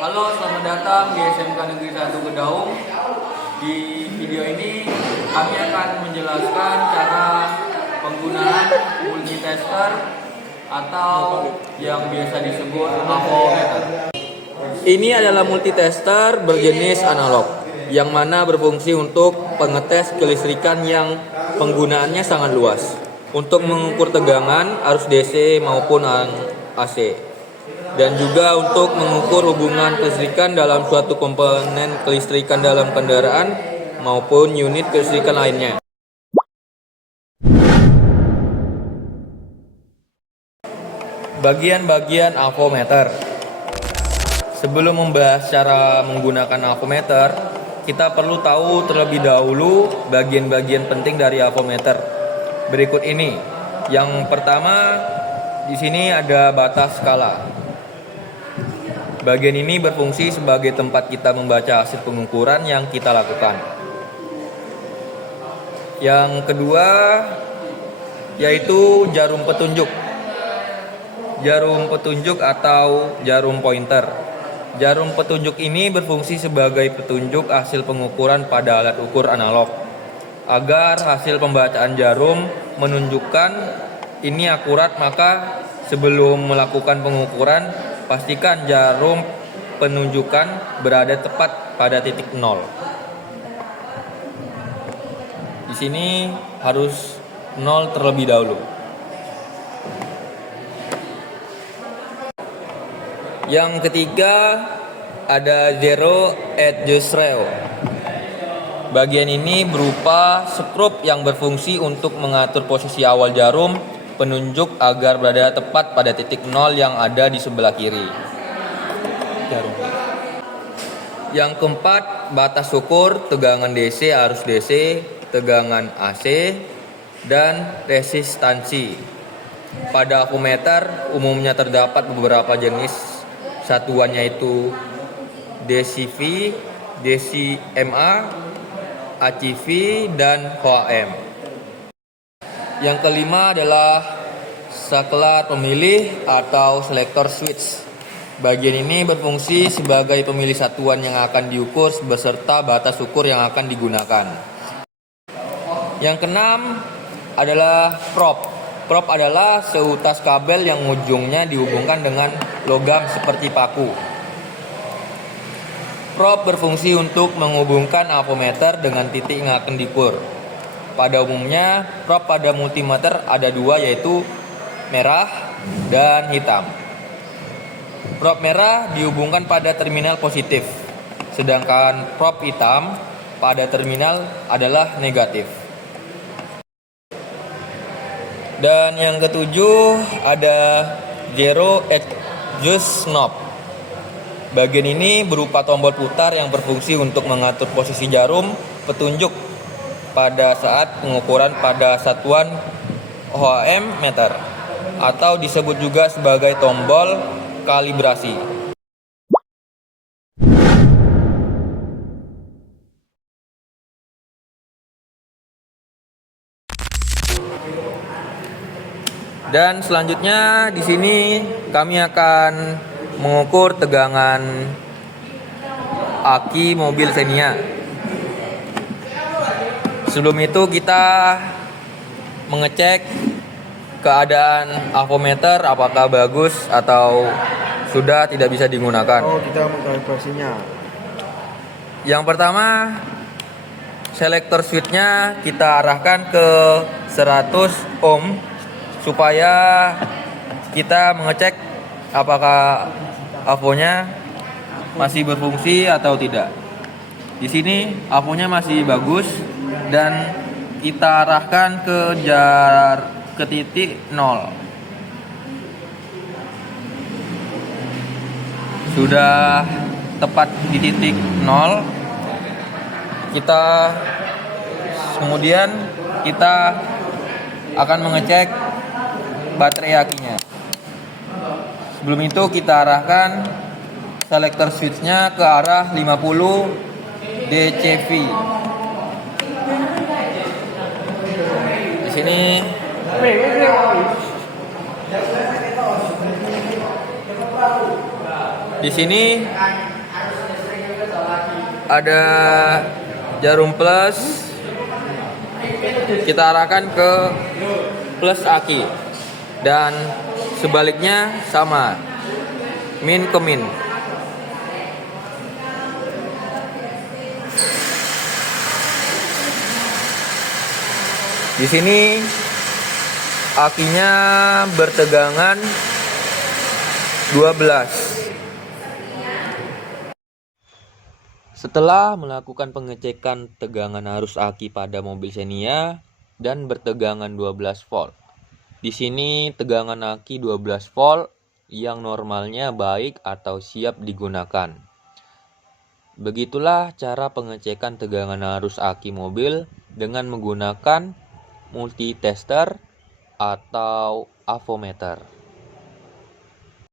Halo, selamat datang di SMK Negeri 1 Kedaung. Di video ini kami akan menjelaskan cara penggunaan multitester atau yang biasa disebut avometer. Ini adalah multitester berjenis analog yang mana berfungsi untuk pengetes kelistrikan yang penggunaannya sangat luas untuk mengukur tegangan arus DC maupun AC. Dan juga untuk mengukur hubungan kelistrikan dalam suatu komponen kelistrikan dalam kendaraan maupun unit kelistrikan lainnya. Bagian-bagian avometer. Sebelum membahas cara menggunakan avometer, kita perlu tahu terlebih dahulu bagian-bagian penting dari avometer. Berikut ini. Yang pertama, di sini ada batas skala. Bagian ini berfungsi sebagai tempat kita membaca hasil pengukuran yang kita lakukan. Yang kedua yaitu jarum petunjuk. Jarum petunjuk atau jarum pointer. Jarum petunjuk ini berfungsi sebagai petunjuk hasil pengukuran pada alat ukur analog. Agar hasil pembacaan jarum menunjukkan ini akurat, maka sebelum melakukan pengukuran pastikan jarum penunjukan berada tepat pada titik 0. Di sini harus 0 terlebih dahulu. Yang ketiga ada zero adjust rail. Bagian ini berupa skrup yang berfungsi untuk mengatur posisi awal jarum penunjuk agar berada tepat pada titik 0 yang ada di sebelah kiri jarum. Yang keempat, batas ukur tegangan DC, arus DC, tegangan AC, dan resistansi. Pada avometer umumnya terdapat beberapa jenis satuan yaitu DCV, DCMA, ACV, dan HM. Yang kelima adalah saklar pemilih atau selector switch. Bagian ini berfungsi sebagai pemilih satuan yang akan diukur beserta batas ukur yang akan digunakan. Yang keenam adalah prop. Prop adalah seutas kabel yang ujungnya dihubungkan dengan logam seperti paku. Prop berfungsi untuk menghubungkan avometer dengan titik yang akan diukur. Pada umumnya, prop pada multimeter ada dua, yaitu merah dan hitam. Prop merah dihubungkan pada terminal positif, sedangkan prop hitam pada terminal adalah negatif. Dan yang ketujuh ada zero adjust knob. Bagian ini berupa tombol putar yang berfungsi untuk mengatur posisi jarum petunjuk pada saat pengukuran pada satuan OHM meter atau disebut juga sebagai tombol kalibrasi. Dan selanjutnya di sini kami akan mengukur tegangan aki mobil Xenia. Sebelum itu kita mengecek keadaan avometer apakah bagus atau sudah tidak bisa digunakan. Kita mengkalibrasinya. Yang pertama, selektor switch-nya kita arahkan ke 100 ohm supaya kita mengecek apakah avonya masih berfungsi atau tidak. Di sini avonya masih bagus dan kita arahkan ke titik 0. Sudah tepat di titik 0. Kemudian kita akan mengecek baterai akinya. Sebelum itu kita arahkan selektor switch-nya ke arah 50 dCV. Di sini Di sini ada jarum plus, kita arahkan ke plus aki, dan sebaliknya sama, min ke min. Di sini akinya bertegangan 12. Setelah melakukan pengecekan tegangan arus aki pada mobil Xenia dan bertegangan 12 volt. Di sini tegangan aki 12 volt yang normalnya baik atau siap digunakan. Begitulah cara pengecekan tegangan arus aki mobil dengan menggunakan multitester atau avometer.